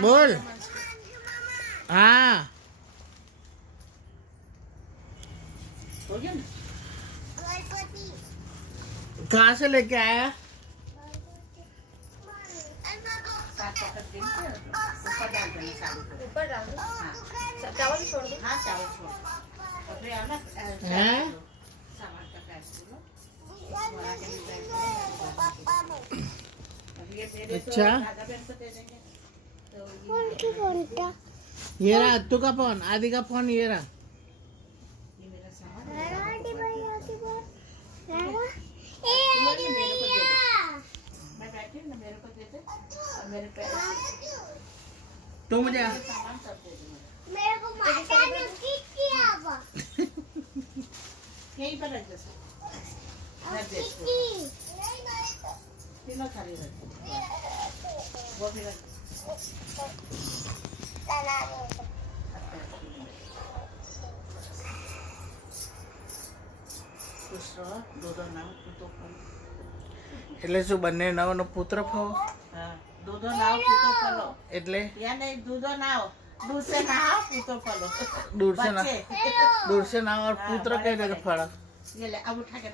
बोल। हाँ हो गया ना? कहाँ से लेके आया? सात पकड़ देंगे, ऊपर डाल देना साड़ी को। ऊपर डाल दो। हाँ चावल छोड़ दो। हाँ, चावल छोड़ दो। और फिर आना, हैं? सामान का पैक करो। बड़ा के लिए पैक करो। अब ये दे दे तो अच्छा। दादा बहन को दे देंगे। तो ये रहा अत्तू का फोन, आदि का फोन ये रहा। ये मेरा सामान है। तुम्हारे मेरे को दे दे। मैं बैठी हूँ ना, मेरे को दे दे। और मेरे पैर तू मुझे सामान सब दे दे मुझे। यहीं पर रख दे सब। रख दे इसको। तीनों खाली रख दे। वो भी रख दे। खुश रहो, दो नाव पूतो फलो। એટલે શું બંને નવનો પુત્ર ફો हाँ, दो नाव पूतो फलो। એટલે या नहीं, दूधो नाव, दूध से नहाओ पूतो फलो। दूर से ना बच्चे। दूर से ना और हाँ, पुत्र बड़े कह बड़े। फड़ा ये ले, अब उठा के